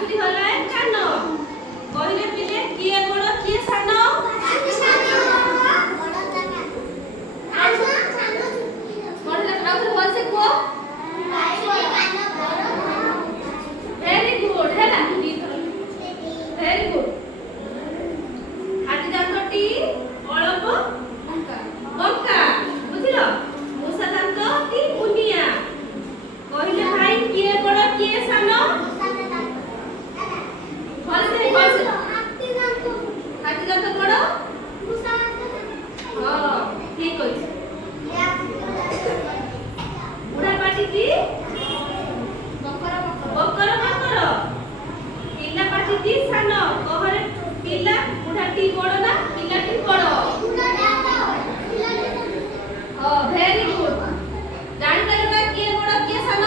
बाछुरी होला कान कहले पिले किए बड़ किए सान पढ़ले आउथरे बोल से को वेरी गुड हैला वेरी गुड हाथी दांतटी अळप बंका बुझिलो मूषा दांतटी मुनिया कहले भाई किए बड़ किए सान हाथी दांत बड़ हां ठीक अछि बुढ़ा पाटी की बकर पिला पाटी की सान कहरे पिला बुढ़ाटी बड़ ना पिलाटी बड़ हां वेरी गुड जानि पारे किए बड़ किए सान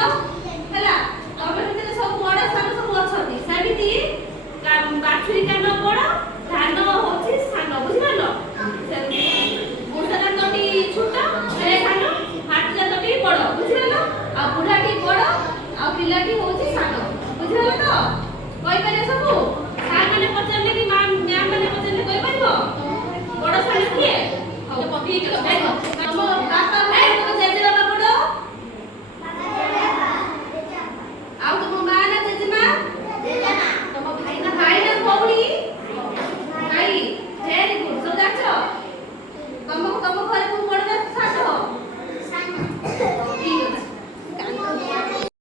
हैला तमे भितर सब बड़ सान सब अछती सेमिति बाछुरी कान बड़ धान होछि सान बुझिलो मूषा दांतटी छोट ए सान हाथी दांतटी बड़ बुझिलो आ बुढ़ाटी बड़ आ पिलाटी होछि सान बुझिलो तो कहि पारे सब सार माने पचरले कि मैम माने पचरले कहि पारिबो बड़ सान किए हो ठीक है